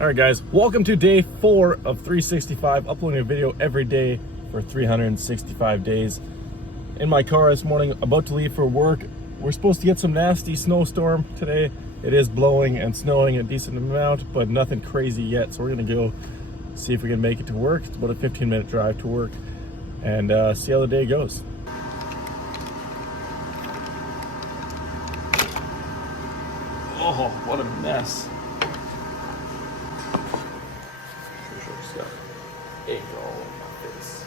All right, guys, welcome to day 4 of 365, uploading a video every day for 365 days. In my car this morning, about to leave for work. We're supposed to get some nasty snowstorm today. It is blowing and snowing a decent amount, but nothing crazy yet. So we're gonna go see if we can make it to work. It's about a 15-minute drive to work, and see how the day goes. Oh, what a mess. Egg all over my face.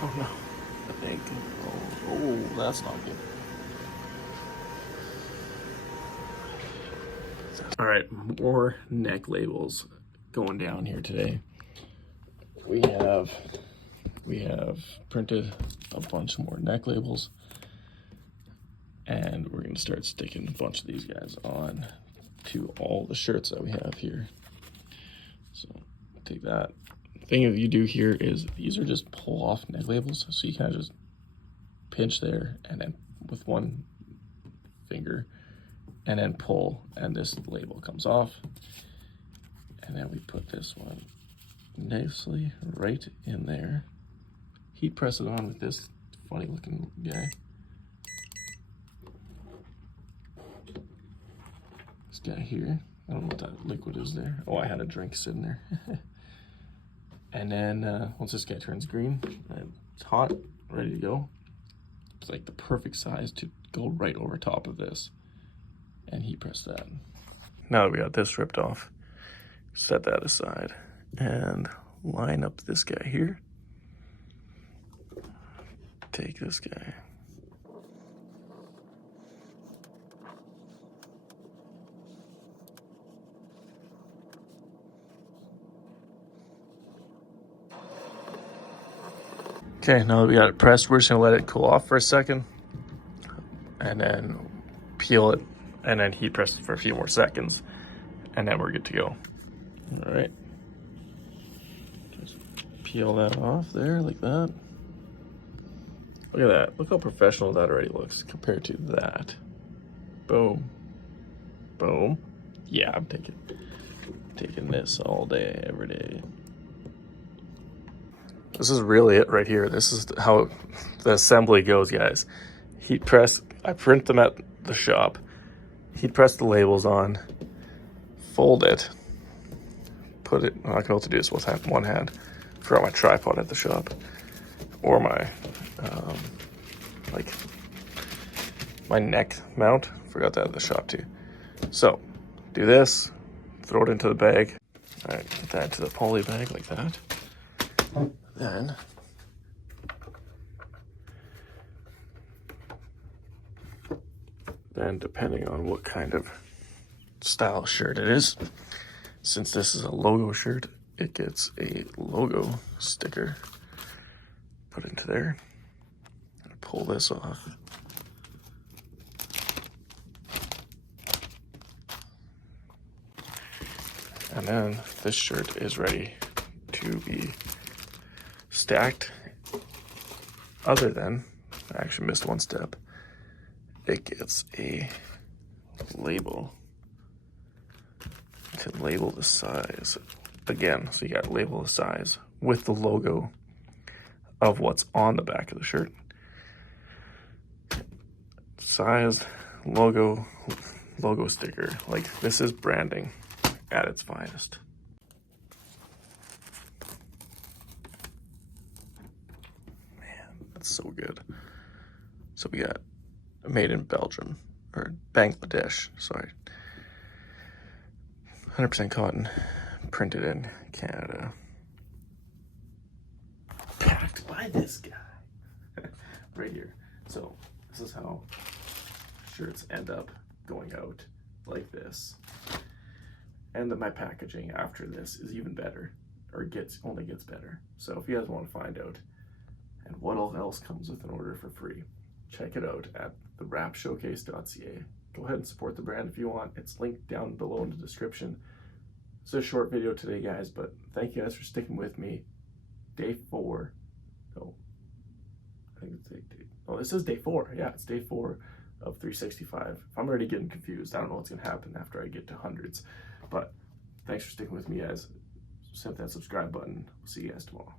Oh no, the egg. Oh, that's not good. All right, more neck labels going down here today. We have printed a bunch more neck labels, and we're gonna start sticking a bunch of these guys on to all the shirts that we have here. So take that. The thing that you do here is these are just pull off neck labels, so you kind of just pinch there and then with one finger and then pull, and this label comes off, and then we put this one nicely right in there. Heat press it on with this funny looking guy. This guy here, I don't know what that liquid is there. Oh, I had a drink sitting there. And then once this guy turns green and it's hot, ready to go, it's like the perfect size to go right over top of this and heat press that. Now that we got this ripped off, set that aside and line up this guy here. Take this guy. Okay, now that we got it pressed, we're just gonna let it cool off for a second and then peel it and then heat press it for a few more seconds, and then we're good to go. All right, just peel that off there like that. Look at that, look how professional that already looks compared to that. Boom, boom. Yeah, I'm taking this all day, every day. This is really it right here. This is how the assembly goes, guys. Heat press, I print them at the shop. Heat press the labels on, fold it, put it, I'm not going to do this with one hand. Forgot my tripod at the shop. Or my, my neck mount. Forgot that at the shop too. So, do this, throw it into the bag. All right, get that into the poly bag like that. Then depending on what kind of style shirt it is, since this is a logo shirt, it gets a logo sticker put into there. Pull this off. And then this shirt is ready to be stacked. Other than, I actually missed one step, it gets a label to label the size again. So you got to label the size with the logo of what's on the back of the shirt. Size, logo sticker. Like, this is branding at its finest. So good. So we got made in Belgium, or Bangladesh, sorry. 100% cotton, printed in Canada. Packed by this guy. Right here. So this is how shirts end up going out like this. And then my packaging after this is even better. or only gets better. So if you guys want to find out and what else comes with an order for free, check it out at thewrapshowcase.ca. Go ahead and support the brand if you want. It's linked down below in the description. It's a short video today, guys, but thank you guys for sticking with me. Day 4. Oh, I think it's day. Oh, this is day 4. Yeah, it's day 4 of 365. If I'm already getting confused, I don't know what's gonna happen after I get to hundreds. But thanks for sticking with me, guys. Just hit that subscribe button. We'll see you guys tomorrow.